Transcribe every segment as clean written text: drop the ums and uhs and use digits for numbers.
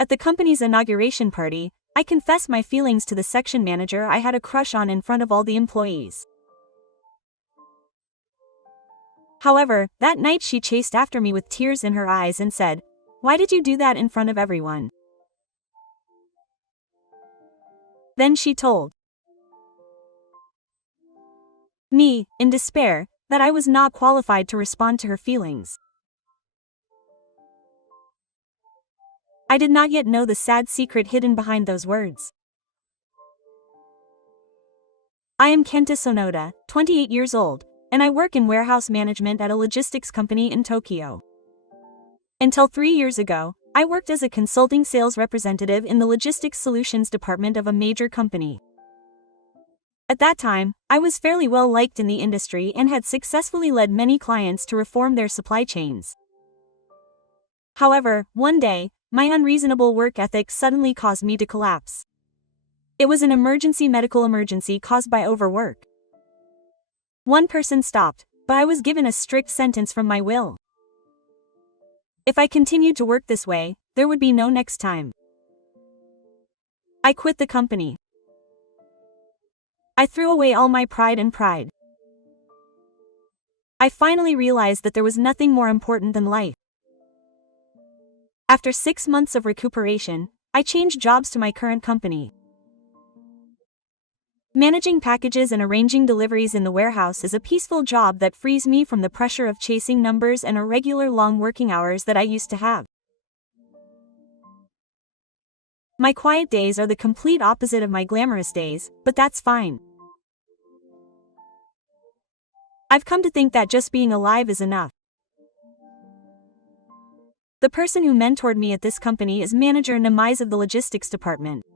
At the company's inauguration party, I confessed my feelings to the section manager I had a crush on in front of all the employees. However, that night she chased after me with tears in her eyes and said, "Why did you do that in front of everyone?" Then she told me, in despair, that I was not qualified to respond to her feelings. I did not yet know the sad secret hidden behind those words. I am Kenta Sonoda, 28 years old, and I work in warehouse management at a logistics company in Tokyo. Until 3 years ago, I worked as a consulting sales representative in the logistics solutions department of a major company. At that time, I was fairly well liked in the industry and had successfully led many clients to reform their supply chains. However, one day, my unreasonable work ethic suddenly caused me to collapse. It was an medical emergency caused by overwork. One person stopped, but I was given a strict sentence from my will. If I continued to work this way, there would be no next time. I quit the company. I threw away all my pride. I finally realized that there was nothing more important than life. After 6 months of recuperation, I changed jobs to my current company. Managing packages and arranging deliveries in the warehouse is a peaceful job that frees me from the pressure of chasing numbers and irregular long working hours that I used to have. My quiet days are the complete opposite of my glamorous days, but that's fine. I've come to think that just being alive is enough. The person who mentored me at this company is Manager Namiz of the logistics department.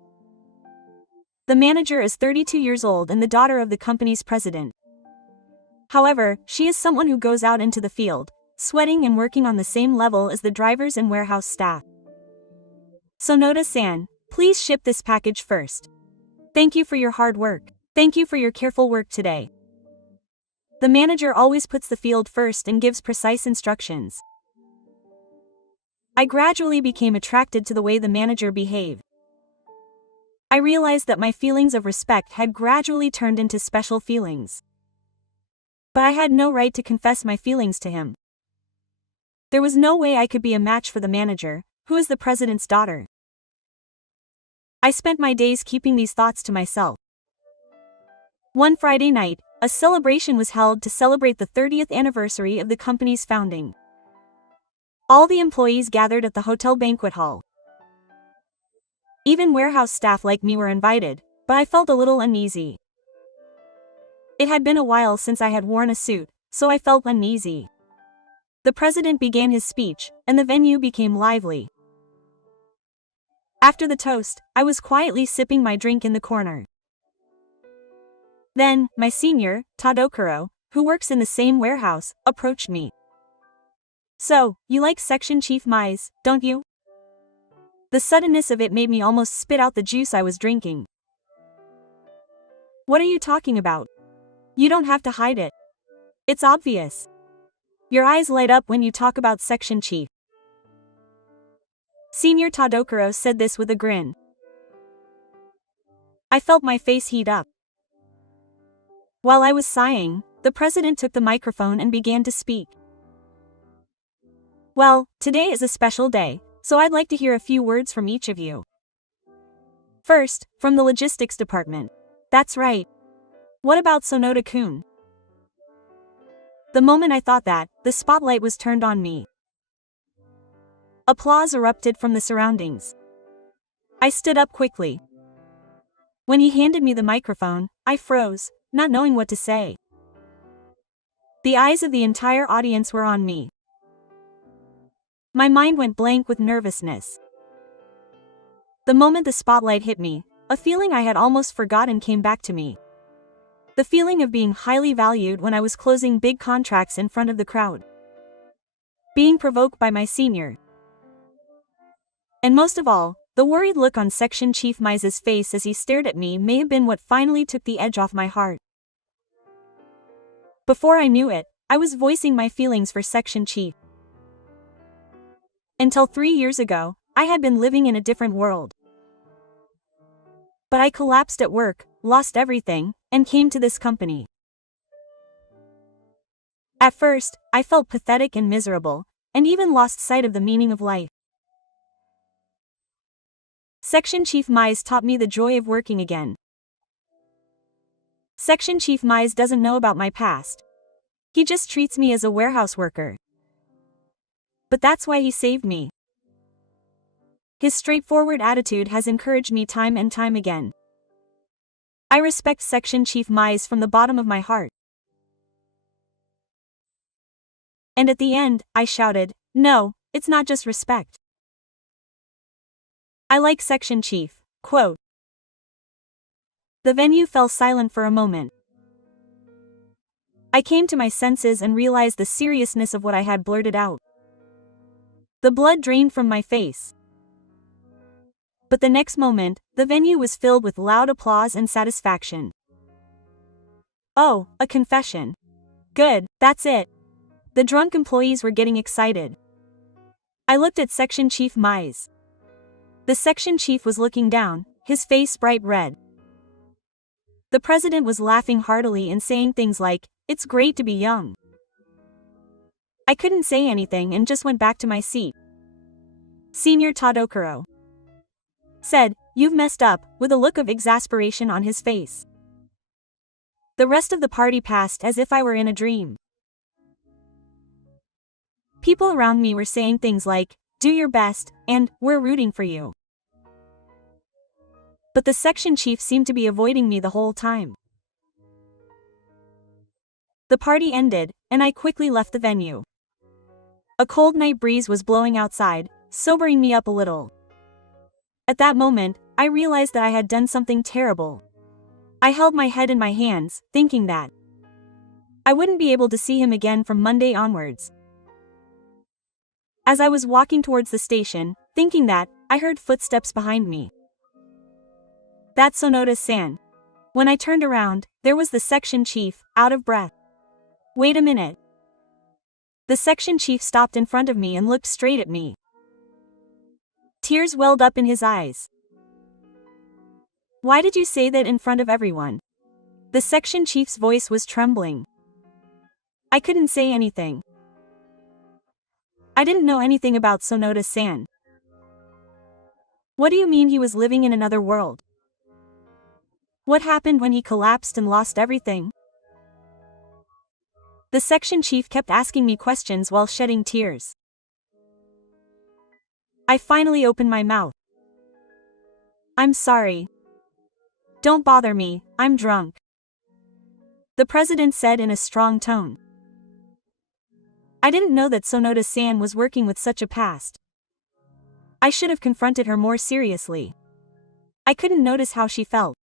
The manager is 32 years old and the daughter of the company's president. However, she is someone who goes out into the field, sweating and working on the same level as the drivers and warehouse staff. Sonoda-san, please ship this package first. Thank you for your hard work. Thank you for your careful work today. The manager always puts the field first and gives precise instructions. I gradually became attracted to the way the manager behaved. I realized that my feelings of respect had gradually turned into special feelings. But I had no right to confess my feelings to him. There was no way I could be a match for the manager, who is the president's daughter. I spent my days keeping these thoughts to myself. One Friday night, a celebration was held to celebrate the 30th anniversary of the company's founding. All the employees gathered at the hotel banquet hall. Even warehouse staff like me were invited, but I felt a little uneasy. It had been a while since I had worn a suit, so I felt uneasy. The president began his speech, and the venue became lively. After the toast, I was quietly sipping my drink in the corner. Then, my senior, Tadokuro, who works in the same warehouse, approached me. "So, you like Section Chief Mize, don't you?" The suddenness of it made me almost spit out the juice I was drinking. "What are you talking about? You don't have to hide it. It's obvious. Your eyes light up when you talk about Section Chief." Senior Tadokuro said this with a grin. I felt my face heat up. While I was sighing, the president took the microphone and began to speak. "Well, today is a special day, so I'd like to hear a few words from each of you. First, from the logistics department. That's right. What about Sonoda-kun?" The moment I thought that, the spotlight was turned on me. Applause erupted from the surroundings. I stood up quickly. When he handed me the microphone, I froze, not knowing what to say. The eyes of the entire audience were on me. My mind went blank with nervousness. The moment the spotlight hit me, a feeling I had almost forgotten came back to me. The feeling of being highly valued when I was closing big contracts in front of the crowd. Being provoked by my senior. And most of all, the worried look on Section Chief Mize's face as he stared at me may have been what finally took the edge off my heart. Before I knew it, I was voicing my feelings for Section Chief. Until 3 years ago, I had been living in a different world. But I collapsed at work, lost everything, and came to this company. At first, I felt pathetic and miserable, and even lost sight of the meaning of life. Section Chief Mize taught me the joy of working again. Section Chief Mize doesn't know about my past. He just treats me as a warehouse worker. But that's why he saved me. His straightforward attitude has encouraged me time and time again. I respect Section Chief Mize from the bottom of my heart. And at the end, I shouted, "No, it's not just respect. I like Section Chief." Quote. The venue fell silent for a moment. I came to my senses and realized the seriousness of what I had blurted out. The blood drained from my face. But the next moment, the venue was filled with loud applause and satisfaction. Oh, a confession. Good, that's it. The drunk employees were getting excited. I looked at Section Chief Mize. The section chief was looking down, his face bright red. The president was laughing heartily and saying things like, "It's great to be young." I couldn't say anything and just went back to my seat. Senior Tadokuro said, "You've messed up," with a look of exasperation on his face. The rest of the party passed as if I were in a dream. People around me were saying things like, "Do your best," and "We're rooting for you." But the section chief seemed to be avoiding me the whole time. The party ended, and I quickly left the venue. A cold night breeze was blowing outside, sobering me up a little. At that moment, I realized that I had done something terrible. I held my head in my hands, thinking that I wouldn't be able to see him again from Monday onwards. As I was walking towards the station, thinking that, I heard footsteps behind me. That's Sonoda-san. When I turned around, there was the section chief, out of breath. Wait a minute. The section chief stopped in front of me and looked straight at me. Tears welled up in his eyes. "Why did you say that in front of everyone?" The section chief's voice was trembling. I couldn't say anything. I didn't know anything about Sonoda-san. What do you mean he was living in another world? What happened when he collapsed and lost everything? The section chief kept asking me questions while shedding tears. I finally opened my mouth. "I'm sorry. Don't bother me, I'm drunk," the president said in a strong tone. I didn't know that Sonoda-san was working with such a past. I should have confronted her more seriously. I couldn't notice how she felt.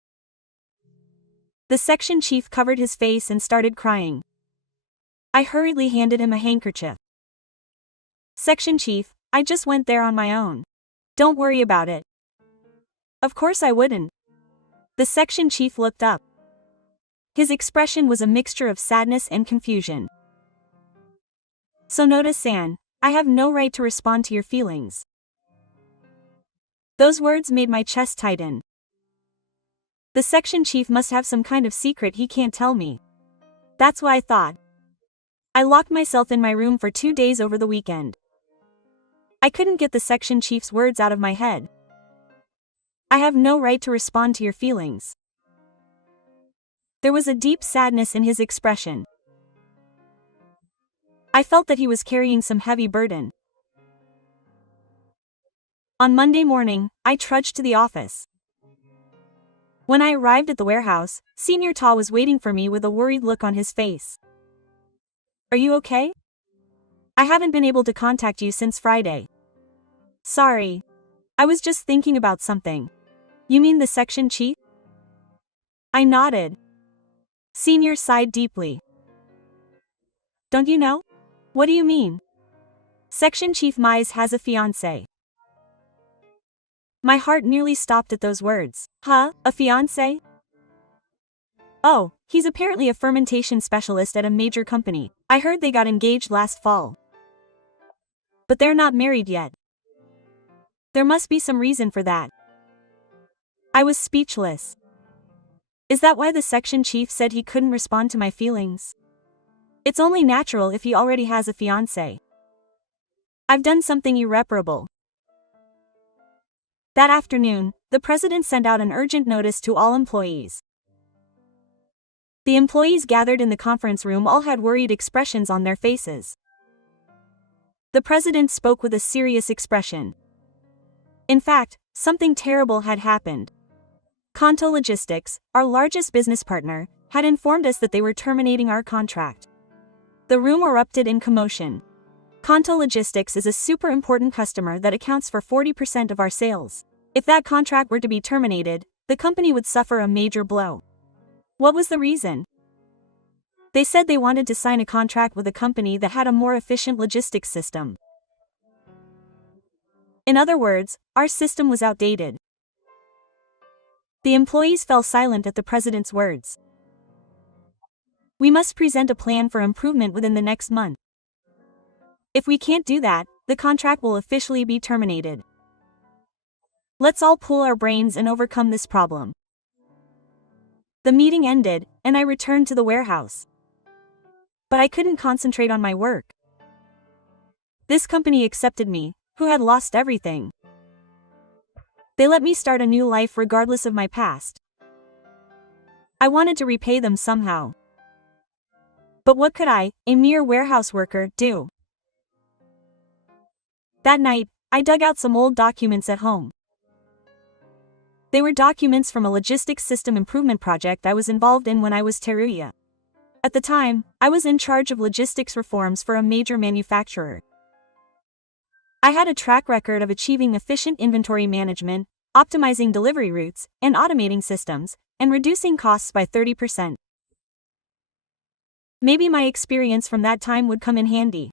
The section chief covered his face and started crying. I hurriedly handed him a handkerchief. "Section chief, I just went there on my own. Don't worry about it." Of course I wouldn't. The section chief looked up. His expression was a mixture of sadness and confusion. "Sonoda-san, I have no right to respond to your feelings." Those words made my chest tighten. The section chief must have some kind of secret he can't tell me. That's what I thought. I locked myself in my room for 2 days over the weekend. I couldn't get the section chief's words out of my head. "I have no right to respond to your feelings." There was a deep sadness in his expression. I felt that he was carrying some heavy burden. On Monday morning, I trudged to the office. When I arrived at the warehouse, Senior Ta was waiting for me with a worried look on his face. "Are you okay? I haven't been able to contact you since Friday." "Sorry. I was just thinking about something." "You mean the section chief?" I nodded. Senior sighed deeply. "Don't you know?" "What do you mean?" "Section Chief Mize has a fiancé." My heart nearly stopped at those words. "Huh, a fiancé?" "Oh, he's apparently a fermentation specialist at a major company. I heard they got engaged last fall. But they're not married yet. There must be some reason for that. I was speechless. Is that why the section chief said he couldn't respond to my feelings? It's only natural if he already has a fiancé. I've done something irreparable. That afternoon, the president sent out an urgent notice to all employees. The employees gathered in the conference room all had worried expressions on their faces. The president spoke with a serious expression. In fact, something terrible had happened. Kanto Logistics, our largest business partner, had informed us that they were terminating our contract. The room erupted in commotion. Kanto Logistics is a super important customer that accounts for 40% of our sales. If that contract were to be terminated, the company would suffer a major blow. What was the reason? They said they wanted to sign a contract with a company that had a more efficient logistics system. In other words, our system was outdated. The employees fell silent at the president's words. We must present a plan for improvement within the next month. If we can't do that, the contract will officially be terminated. Let's all pool our brains and overcome this problem. The meeting ended, and I returned to the warehouse. But I couldn't concentrate on my work. This company accepted me, who had lost everything. They let me start a new life regardless of my past. I wanted to repay them somehow. But what could I, a mere warehouse worker, do? That night, I dug out some old documents at home. They were documents from a logistics system improvement project I was involved in when I was Teruya. At the time, I was in charge of logistics reforms for a major manufacturer. I had a track record of achieving efficient inventory management, optimizing delivery routes, and automating systems, and reducing costs by 30%. Maybe my experience from that time would come in handy.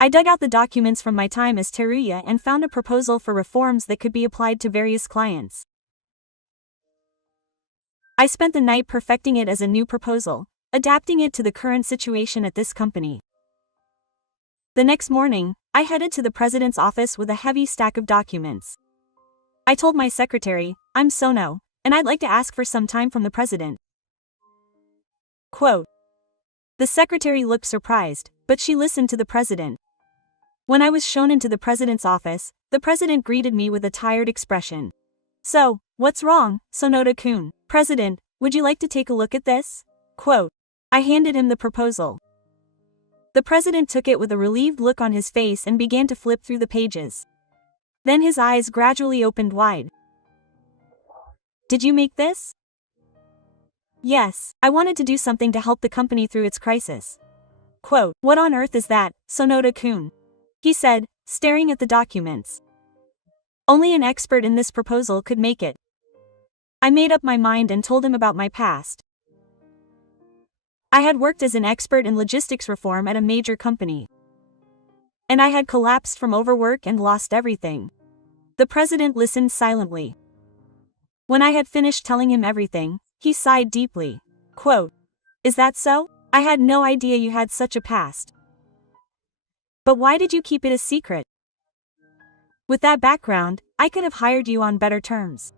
I dug out the documents from my time as Teruya and found a proposal for reforms that could be applied to various clients. I spent the night perfecting it as a new proposal, adapting it to the current situation at this company. The next morning, I headed to the president's office with a heavy stack of documents. I told my secretary, "I'm Sono, and I'd like to ask for some time from the president." Quote. The secretary looked surprised, but she listened to the president. When I was shown into the president's office, the president greeted me with a tired expression. "So, what's wrong, Sonoda-kun?" "President, would you like to take a look at this?" Quote. I handed him the proposal. The president took it with a relieved look on his face and began to flip through the pages. Then his eyes gradually opened wide. "Did you make this?" "Yes, I wanted to do something to help the company through its crisis." Quote. "What on earth is that, Sonoda-kun?" he said, staring at the documents. Only an expert in this proposal could make it. I made up my mind and told him about my past. I had worked as an expert in logistics reform at a major company. And I had collapsed from overwork and lost everything. The president listened silently. When I had finished telling him everything, he sighed deeply. Quote, "Is that so? I had no idea you had such a past. But why did you keep it a secret? With that background, I could have hired you on better terms."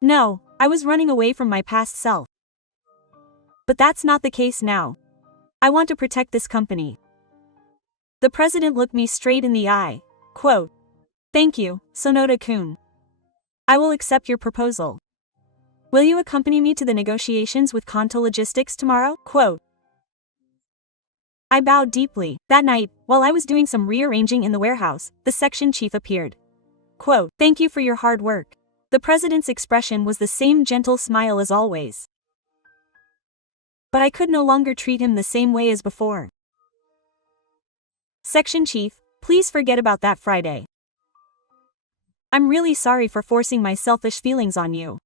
No, I was running away from my past self. But that's not the case now. I want to protect this company. The president looked me straight in the eye. Quote, "Thank you, Sonoda-kun. I will accept your proposal. Will you accompany me to the negotiations with Kanto Logistics tomorrow?" Quote. I bowed deeply. That night, while I was doing some rearranging in the warehouse, the section chief appeared. Quote, "Thank you for your hard work." The president's expression was the same gentle smile as always. But I could no longer treat him the same way as before. "Section chief, please forget about that Friday. I'm really sorry for forcing my selfish feelings on you."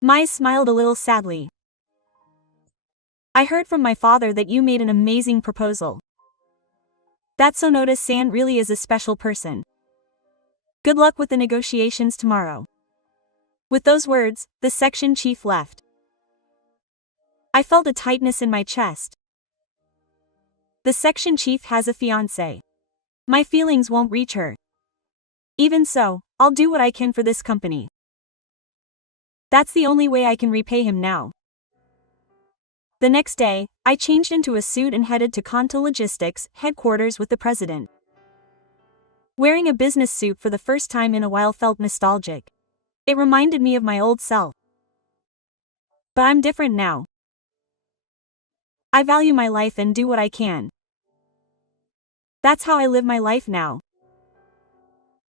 Mai smiled a little sadly. "I heard from my father that you made an amazing proposal. That Sonoda-san really is a special person. Good luck with the negotiations tomorrow." With those words, the section chief left. I felt a tightness in my chest. The section chief has a fiancé. My feelings won't reach her. Even so, I'll do what I can for this company. That's the only way I can repay him now. The next day, I changed into a suit and headed to Kanto Logistics headquarters with the president. Wearing a business suit for the first time in a while felt nostalgic. It reminded me of my old self. But I'm different now. I value my life and do what I can. That's how I live my life now.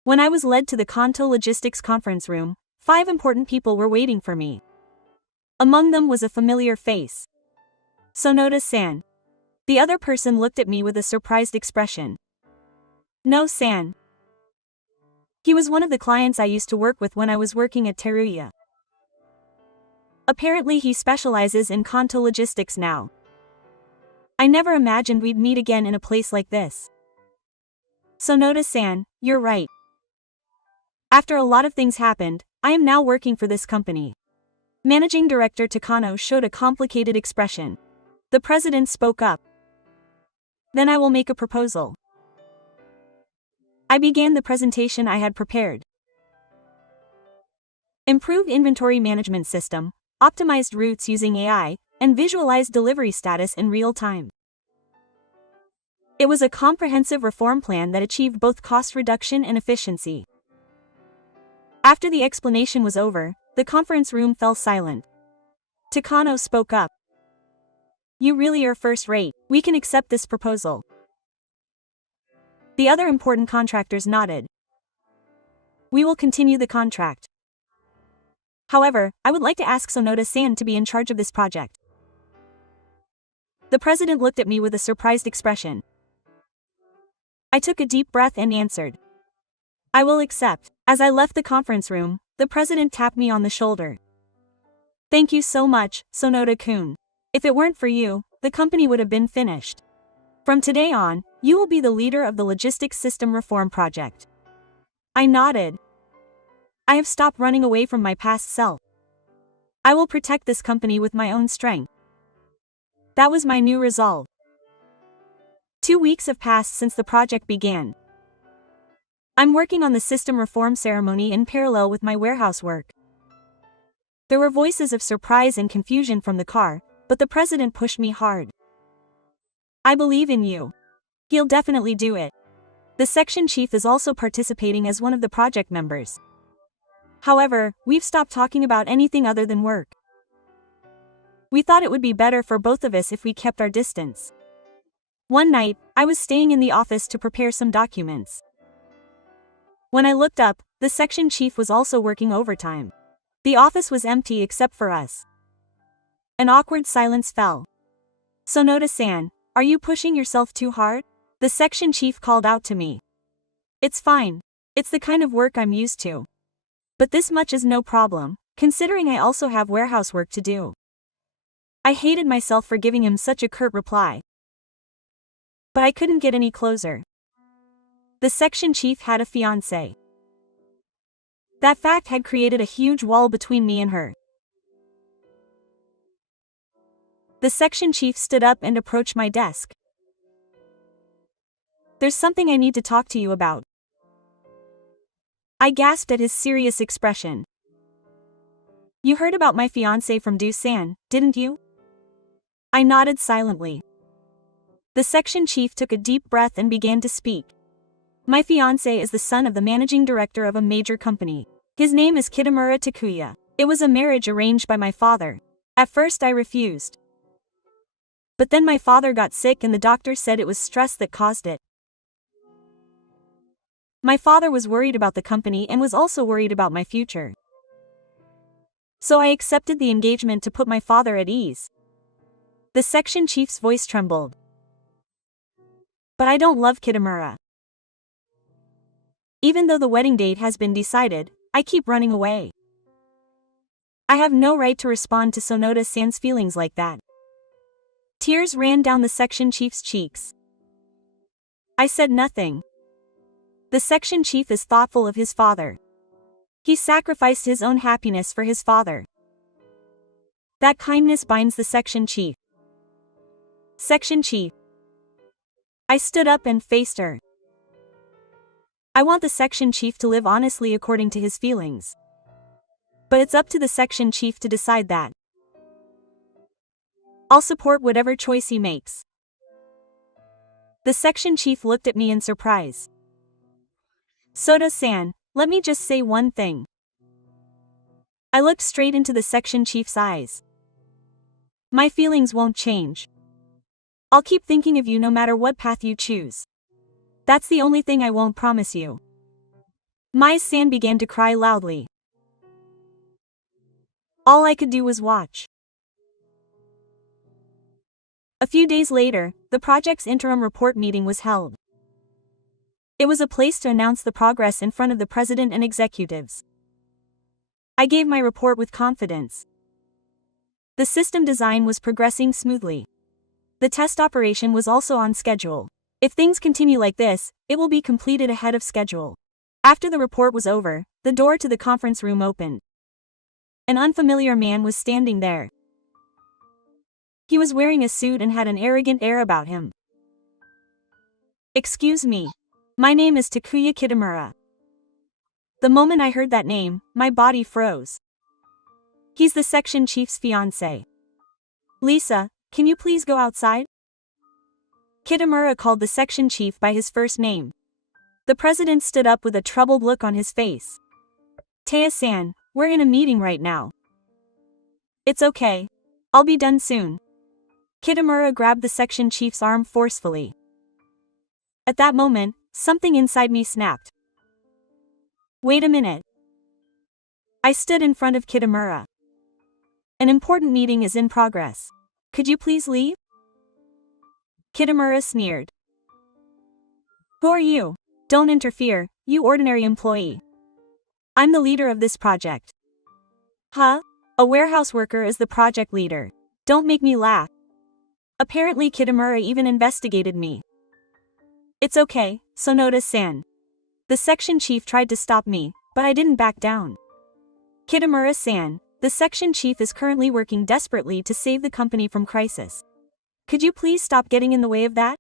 When I was led to the Kanto Logistics conference room, 5 important people were waiting for me. Among them was a familiar face. Sonoda-san. The other person looked at me with a surprised expression. No, San. He was one of the clients I used to work with when I was working at Teruya. Apparently he specializes in Kanto Logistics now. I never imagined we'd meet again in a place like this. Sonoda-san, you're right. After a lot of things happened, I am now working for this company. Managing Director Takano showed a complicated expression. The president spoke up. Then I will make a proposal. I began the presentation I had prepared. Improved inventory management system, optimized routes using AI, and visualized delivery status in real time. It was a comprehensive reform plan that achieved both cost reduction and efficiency. After the explanation was over, the conference room fell silent. Takano spoke up. You really are first rate. We can accept this proposal. The other important contractors nodded. We will continue the contract. However, I would like to ask Sonoda-san to be in charge of this project. The president looked at me with a surprised expression. I took a deep breath and answered. I will accept. As I left the conference room, the president tapped me on the shoulder. Thank you so much, Sonoda-kun. If it weren't for you, the company would have been finished. From today on, you will be the leader of the logistics system reform project. I nodded. I have stopped running away from my past self. I will protect this company with my own strength. That was my new resolve. 2 weeks have passed since the project began. I'm working on the system reform ceremony in parallel with my warehouse work. There were voices of surprise and confusion from the car, but the president pushed me hard. I believe in you. He'll definitely do it. The section chief is also participating as one of the project members. However, we've stopped talking about anything other than work. We thought it would be better for both of us if we kept our distance. One night, I was staying in the office to prepare some documents. When I looked up, the section chief was also working overtime. The office was empty except for us. An awkward silence fell. Sonoda-san, are you pushing yourself too hard? The section chief called out to me. It's fine. It's the kind of work I'm used to. But this much is no problem, considering I also have warehouse work to do. I hated myself for giving him such a curt reply. But I couldn't get any closer. The section chief had a fiancée. That fact had created a huge wall between me and her. The section chief stood up and approached my desk. There's something I need to talk to you about. I gasped at his serious expression. You heard about my fiancé from Do-san, didn't you? I nodded silently. The section chief took a deep breath and began to speak. My fiancé is the son of the managing director of a major company. His name is Kitamura Takuya. It was a marriage arranged by my father. At first I refused. But then my father got sick and the doctor said it was stress that caused it. My father was worried about the company and was also worried about my future. So I accepted the engagement to put my father at ease. The section chief's voice trembled. But I don't love Kitamura. Even though the wedding date has been decided, I keep running away. I have no right to respond to Sonoda-san's feelings like that. Tears ran down the section chief's cheeks. I said nothing. The section chief is thoughtful of his father. He sacrificed his own happiness for his father. That kindness binds the section chief. Section chief. I stood up and faced her. I want the section chief to live honestly according to his feelings. But it's up to the section chief to decide that. I'll support whatever choice he makes. The section chief looked at me in surprise. Soda-san, let me just say one thing. I looked straight into the section chief's eyes. My feelings won't change. I'll keep thinking of you no matter what path you choose. That's the only thing I won't promise you. Mai-san began to cry loudly. All I could do was watch. A few days later, the project's interim report meeting was held. It was a place to announce the progress in front of the president and executives. I gave my report with confidence. The system design was progressing smoothly. The test operation was also on schedule. If things continue like this, it will be completed ahead of schedule. After the report was over, the door to the conference room opened. An unfamiliar man was standing there. He was wearing a suit and had an arrogant air about him. Excuse me. My name is Takuya Kitamura. The moment I heard that name, my body froze. He's the section chief's fiancé. Lisa, can you please go outside? Kitamura called the section chief by his first name. The president stood up with a troubled look on his face. Taya-san, we're in a meeting right now. It's okay. I'll be done soon. Kitamura grabbed the section chief's arm forcefully. At that moment, something inside me snapped. Wait a minute. I stood in front of Kitamura. An important meeting is in progress. Could you please leave? Kitamura sneered. Who are you? Don't interfere, you ordinary employee. I'm the leader of this project. Huh? A warehouse worker is the project leader. Don't make me laugh. Apparently Kitamura even investigated me. It's okay, Sonoda-san. The section chief tried to stop me, but I didn't back down. Kitamura-san, the section chief is currently working desperately to save the company from crisis. Could you please stop getting in the way of that?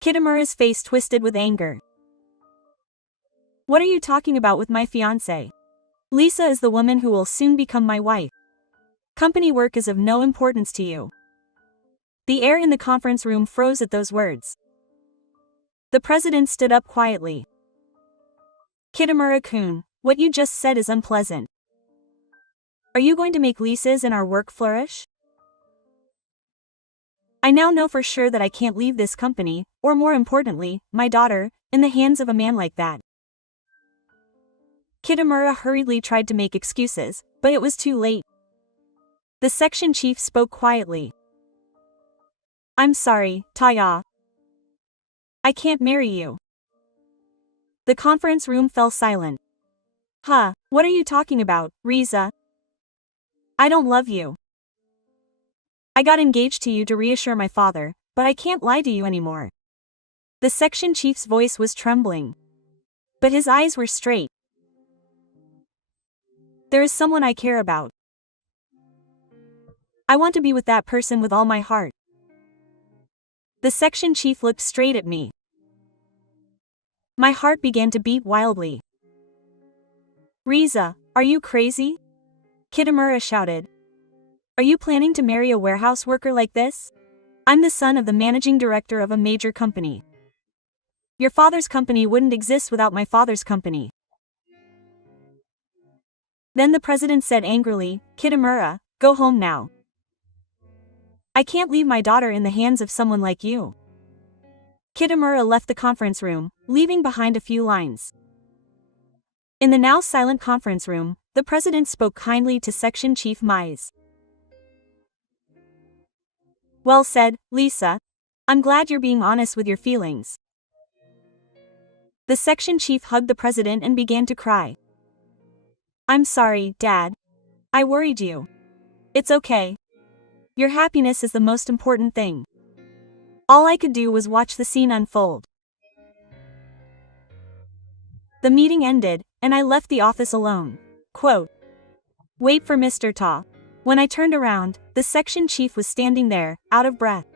Kitamura's face twisted with anger. What are you talking about with my fiancé? Lisa is the woman who will soon become my wife. Company work is of no importance to you. The air in the conference room froze at those words. The president stood up quietly. Kitamura-kun, what you just said is unpleasant. Are you going to make Lisa's and our work flourish? I now know for sure that I can't leave this company, or more importantly, my daughter, in the hands of a man like that. Kitamura hurriedly tried to make excuses, but it was too late. The section chief spoke quietly. I'm sorry, Taya. I can't marry you. The conference room fell silent. Huh, what are you talking about, Riza? I don't love you. I got engaged to you to reassure my father, but I can't lie to you anymore. The section chief's voice was trembling. But his eyes were straight. There is someone I care about. I want to be with that person with all my heart. The section chief looked straight at me. My heart began to beat wildly. Riza, are you crazy? Kitamura shouted. Are you planning to marry a warehouse worker like this? I'm the son of the managing director of a major company. Your father's company wouldn't exist without my father's company. Then the president said angrily, Kitamura, go home now. I can't leave my daughter in the hands of someone like you. Kitamura left the conference room, leaving behind a few lines. In the now silent conference room, the president spoke kindly to Section Chief Mize. Well said, Lisa. I'm glad you're being honest with your feelings. The section chief hugged the president and began to cry. I'm sorry, Dad. I worried you. It's okay. Your happiness is the most important thing. All I could do was watch the scene unfold. The meeting ended, and I left the office alone. Quote. Wait for Mr. Ta. When I turned around, the section chief was standing there, out of breath.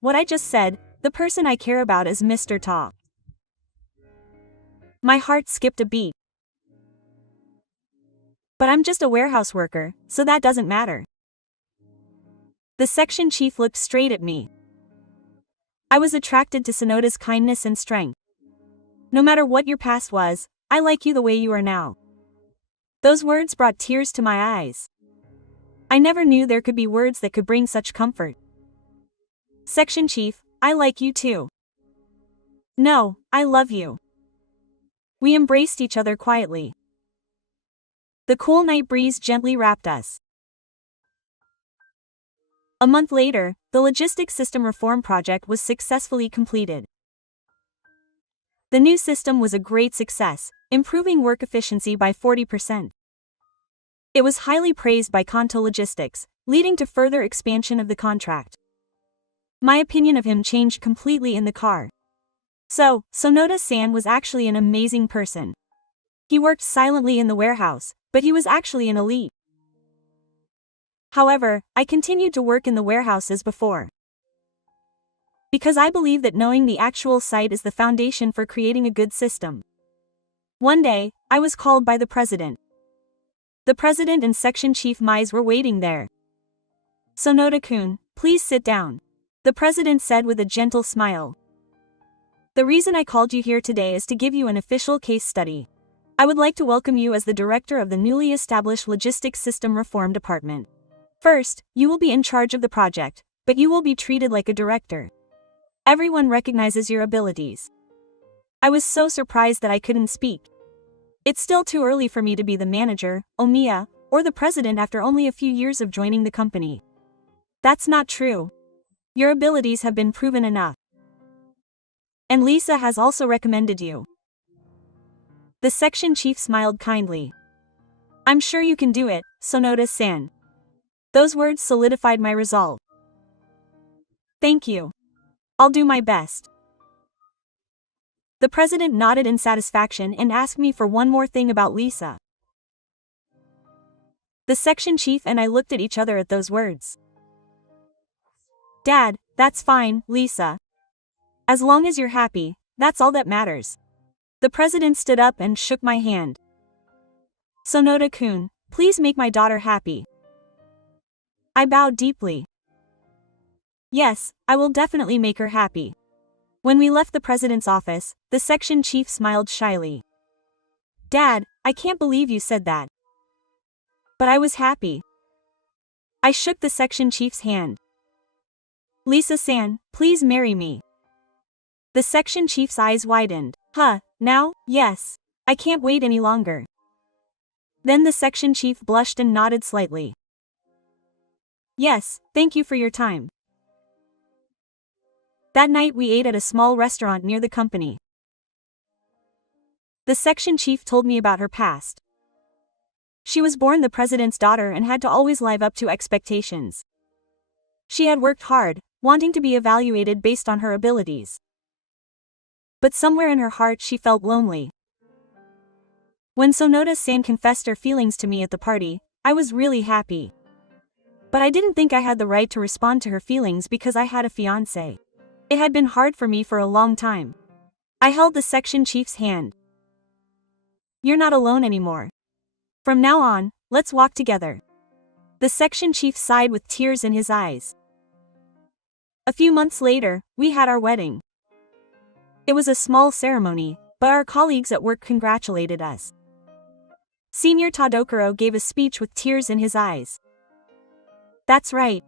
What I just said, the person I care about is Mr. Ta. My heart skipped a beat. But I'm just a warehouse worker, so that doesn't matter. The section chief looked straight at me. I was attracted to Sonoda's kindness and strength. No matter what your past was, I like you the way you are now. Those words brought tears to my eyes. I never knew there could be words that could bring such comfort. Section chief, I like you too. No, I love you. We embraced each other quietly. The cool night breeze gently wrapped us. A month later, the logistics system reform project was successfully completed. The new system was a great success, improving work efficiency by 40%. It was highly praised by Kanto Logistics, leading to further expansion of the contract. My opinion of him changed completely in the car. So, Sonoda-san was actually an amazing person. He worked silently in the warehouse, but he was actually an elite. However, I continued to work in the warehouse as before. Because I believe that knowing the actual site is the foundation for creating a good system. One day, I was called by the president. The president and section chief Mize were waiting there. Sonoda-kun, please sit down. The president said with a gentle smile. The reason I called you here today is to give you an official case study. I would like to welcome you as the director of the newly established Logistics System Reform Department. First, you will be in charge of the project, but you will be treated like a director. Everyone recognizes your abilities. I was so surprised that I couldn't speak. It's still too early for me to be the manager, Omiya, or the president after only a few years of joining the company. That's not true. Your abilities have been proven enough. And Lisa has also recommended you. The section chief smiled kindly. I'm sure you can do it, Sonoda-san. Those words solidified my resolve. Thank you. I'll do my best. The president nodded in satisfaction and asked me for one more thing about Lisa. The section chief and I looked at each other at those words. Dad, that's fine, Lisa. As long as you're happy, that's all that matters. The president stood up and shook my hand. Sonoda-kun, please make my daughter happy. I bowed deeply. Yes, I will definitely make her happy. When we left the president's office, the section chief smiled shyly. Dad, I can't believe you said that. But I was happy. I shook the section chief's hand. Lisa-san, please marry me. The section chief's eyes widened. Huh, now? Yes. I can't wait any longer. Then the section chief blushed and nodded slightly. Yes, thank you for your time. That night we ate at a small restaurant near the company. The section chief told me about her past. She was born the president's daughter and had to always live up to expectations. She had worked hard, wanting to be evaluated based on her abilities. But somewhere in her heart she felt lonely. When Sonoda-san confessed her feelings to me at the party, I was really happy. But I didn't think I had the right to respond to her feelings because I had a fiancé. It had been hard for me for a long time. I held the section chief's hand. You're not alone anymore. From now on, let's walk together. The section chief sighed with tears in his eyes. A few months later, we had our wedding. It was a small ceremony, but our colleagues at work congratulated us. Senior Tadokuro gave a speech with tears in his eyes. That's right.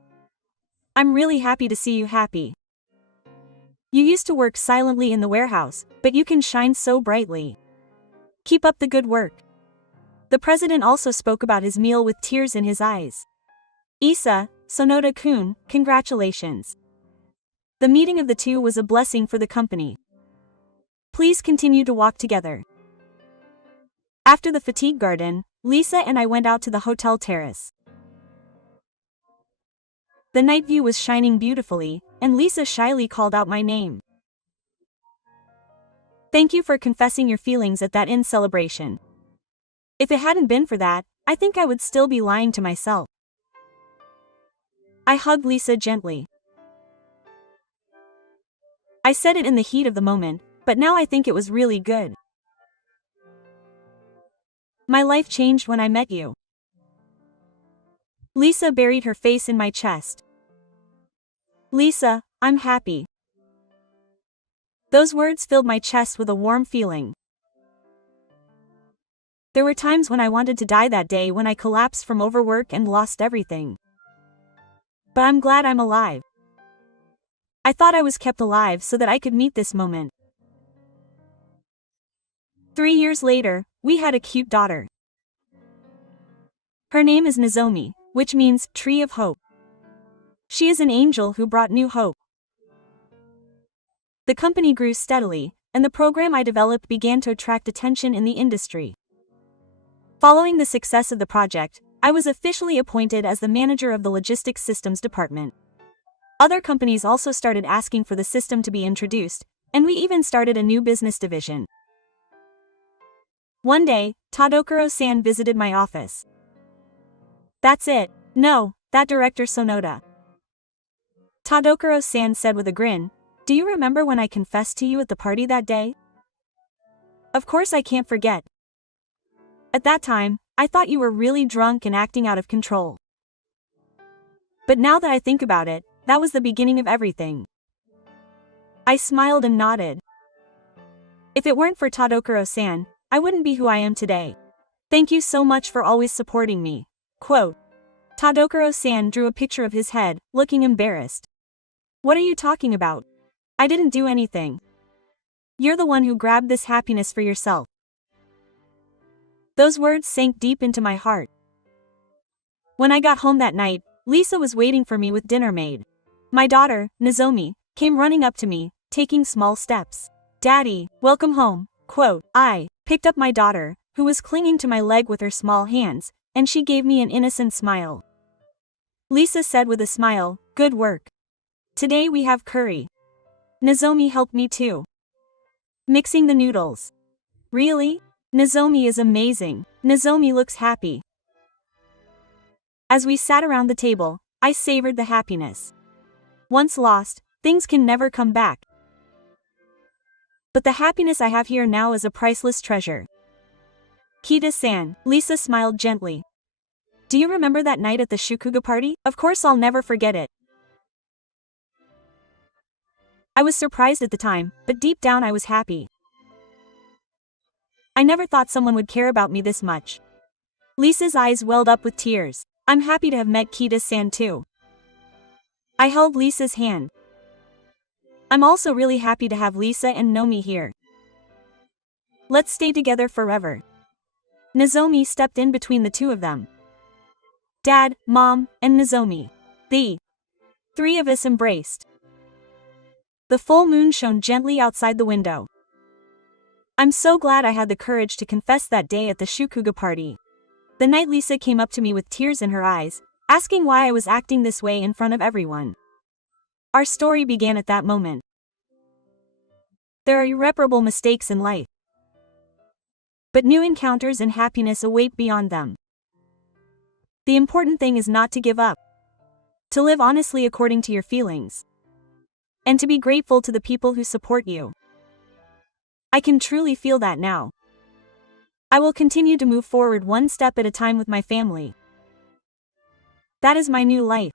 I'm really happy to see you happy. You used to work silently in the warehouse, but you can shine so brightly. Keep up the good work. The president also spoke about his meal with tears in his eyes. Isa, Sonoda-kun, congratulations. The meeting of the two was a blessing for the company. Please continue to walk together. After the fatigue garden, Lisa and I went out to the hotel terrace. The night view was shining beautifully, and Lisa shyly called out my name. Thank you for confessing your feelings at that inn celebration. If it hadn't been for that, I think I would still be lying to myself. I hugged Lisa gently. I said it in the heat of the moment, but now I think it was really good. My life changed when I met you. Lisa buried her face in my chest. Lisa, I'm happy. Those words filled my chest with a warm feeling. There were times when I wanted to die that day when I collapsed from overwork and lost everything. But I'm glad I'm alive. I thought I was kept alive so that I could meet this moment. 3 years later, we had a cute daughter. Her name is Nozomi, which means Tree of Hope. She is an angel who brought new hope. The company grew steadily, and the program I developed began to attract attention in the industry. Following the success of the project, I was officially appointed as the manager of the logistics systems department. Other companies also started asking for the system to be introduced, and we even started a new business division. One day, Tadokuro-san visited my office. That's it. No, that director Sonoda. Tadokuro-san said with a grin, "Do you remember when I confessed to you at the party that day?" Of course I can't forget. At that time, I thought you were really drunk and acting out of control. But now that I think about it, that was the beginning of everything. I smiled and nodded. If it weren't for Tadokuro-san, I wouldn't be who I am today. Thank you so much for always supporting me. Quote. Tadokuro-san drew a picture of his head, looking embarrassed. What are you talking about? I didn't do anything. You're the one who grabbed this happiness for yourself. Those words sank deep into my heart. When I got home that night, Lisa was waiting for me with dinner made. My daughter, Nozomi, came running up to me, taking small steps. "Daddy, welcome home." Quote. I picked up my daughter, who was clinging to my leg with her small hands, and she gave me an innocent smile. Lisa said with a smile, "Good work. Today we have curry." Nozomi helped me too. Mixing the noodles. Really? Nozomi is amazing. Nozomi looks happy. As we sat around the table, I savored the happiness. Once lost, things can never come back. But the happiness I have here now is a priceless treasure. Kita-san, Lisa smiled gently. Do you remember that night at the Shukuga party? Of course I'll never forget it. I was surprised at the time, but deep down I was happy. I never thought someone would care about me this much. Lisa's eyes welled up with tears. I'm happy to have met Kita-san too. I held Lisa's hand. I'm also really happy to have Lisa and Nomi here. Let's stay together forever. Nozomi stepped in between the two of them. Dad, Mom, and Nozomi. The three of us embraced. The full moon shone gently outside the window. I'm so glad I had the courage to confess that day at the Shukuga party. The night Lisa came up to me with tears in her eyes, asking why I was acting this way in front of everyone. Our story began at that moment. There are irreparable mistakes in life, but new encounters and happiness await beyond them. The important thing is not to give up, to live honestly according to your feelings, and to be grateful to the people who support you. I can truly feel that now. I will continue to move forward one step at a time with my family. That is my new life.